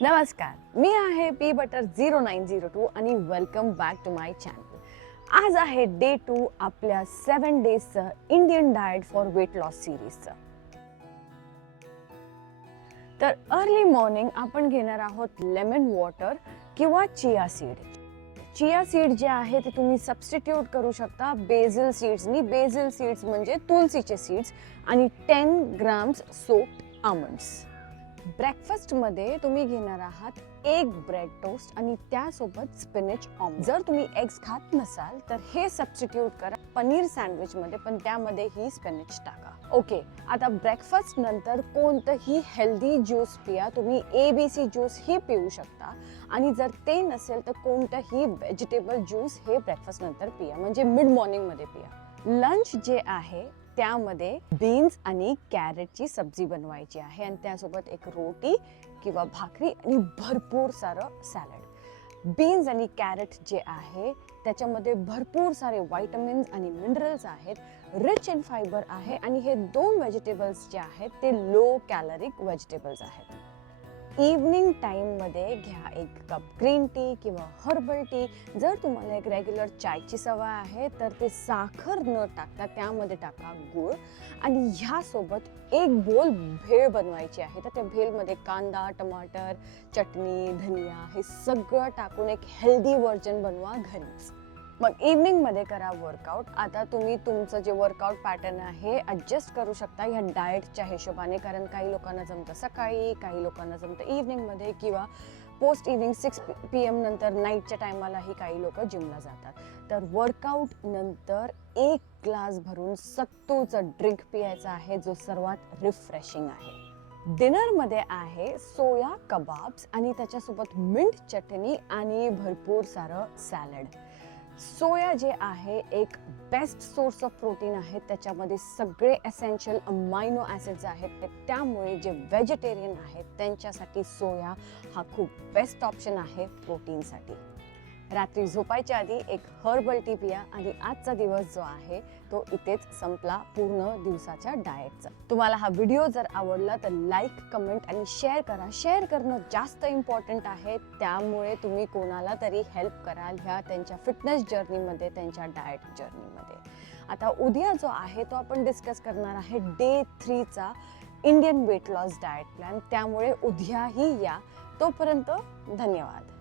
नमस्कार, मी आहे P butter 0902 आणि welcome back to my channel. आज आहे डे 2 आपल्या 7 डेजचं Indian diet for weight loss सिरीजचं. तर अर्ली मॉर्निंग आपण घेणार आहोत लेमन वॉटर किंवा चिया सीड. चिया सीड जे आहे ते तुम्ही सबस्टिट्यूट करू शकता बेसिल सीड्सनी. बेसिल सीड्स म्हणजे तुलसीचे सीड्स आणि 10 ग्राम्स सोक्ड आमंड्स. ब्रेकफास्टमध्ये तुम्ही घेणार आहात एग ब्रेड टोस्ट आणि त्यासोबत स्पिनच ऑमलेट. जर तुम्ही एग्स खात नसाल तर हे सबस्टिट्यूट करा पनीर सँडविचमध्ये, पण त्यामध्ये ही स्पिनच टाका. ओके, आता ब्रेकफास्ट नंतर कोणतंही हेल्दी ज्यूस पिया. तुम्ही ABC ज्यूस ही पिऊ शकता आणि जर ते नसेल तर कोणतंही व्हेजिटेबल ज्यूस हे ब्रेकफास्ट नंतर पिया, म्हणजे मिड मॉर्निंगमध्ये पिया. लंच जे आहे त्यामध्ये बीन्स आणि कॅरेटची सब्जी बनवायची आहे आणि त्यासोबत एक रोटी किंवा भाकरी आणि भरपूर सारं सॅलड. बीन्स आणि कॅरेट जे आहे त्याच्यामध्ये भरपूर सारे व्हायटमिन्स आणि मिनरल्स आहेत, रिच इन फायबर आहे आणि हे दोन व्हेजिटेबल्स जे आहेत ते लो कॅलरिक व्हेजिटेबल्स आहेत. इव्हनिंग टाईममध्ये घ्या एक कप ग्रीन टी किंवा हर्बल टी. जर तुम्हाला एक रेग्युलर चायची सवय आहे तर ते साखर न टाकता त्यामध्ये टाका गूळ आणि ह्यासोबत एक बोल भेळ बनवायची आहे. तर त्या भेळमध्ये कांदा, टमाटर, चटणी, धनिया हे सगळं टाकून एक हेल्दी व्हर्जन बनवा घरीच. मग इव्हनिंगमध्ये करा वर्कआउट. आता तुम्ही तुमचं जे वर्कआउट पॅटर्न आहे ॲडजस्ट करू शकता ह्या डाएटच्या हिशोबाने, कारण काही लोकांना जमतं सकाळी, काही लोकांना जमतं इव्हनिंगमध्ये किंवा पोस्ट इव्हनिंग 6 PM नंतर नाईटच्या टायमालाही काही लोक जिमला जातात. तर वर्कआउट नंतर एक ग्लास भरून सत्तूचं ड्रिंक पियायचं आहे जो सर्वात रिफ्रेशिंग आहे. डिनरमध्ये आहे सोया कबाब्स आणि त्याच्यासोबत मिंट चटणी आणि भरपूर सारं सॅलड. सोया जे आहे एक बेस्ट सोर्स ऑफ प्रोटीन आहे. त्याच्यामध्ये सगळे एसेन्शियल अमायनो ॲसिड्स आहेत, त्यामुळे जे व्हेजिटेरियन आहेत त्यांच्यासाठी सोया हा खूप बेस्ट ऑप्शन आहे प्रोटीनसाठी. रात्री झोपायच्या आधी एक हर्बल टी पिया आणि आजचा दिवस जो आहे तो इथेच संपला पूर्ण दिवसाच्या डाएटचा. तुम्हाला हा व्हिडिओ जर आवडला तर लाईक, कमेंट आणि शेअर करा. शेअर करणं जास्त इम्पॉर्टंट आहे, त्यामुळे तुम्ही कोणाला तरी हेल्प कराल ह्या त्यांच्या फिटनेस जर्नीमध्ये, त्यांच्या डाएट जर्नीमध्ये. आता उद्या जो आहे तो आपण डिस्कस करणार आहे डे 3चा Indian weight loss diet plan, त्यामुळे उद्याही या. तोपर्यंत धन्यवाद.